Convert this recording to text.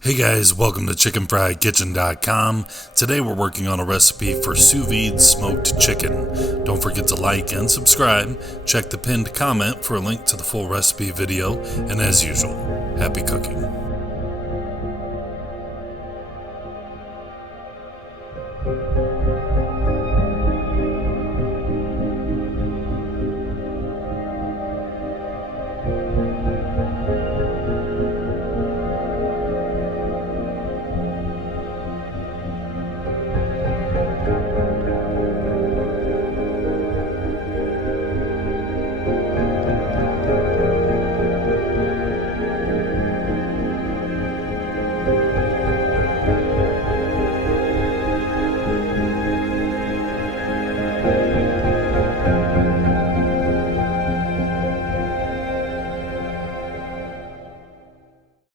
Hey guys, welcome to chickenfriedkitchen.com. Today we're working on a recipe for sous vide smoked chicken. Don't forget to like and subscribe. Check the pinned comment for a link to the full recipe video. And as usual, happy cooking.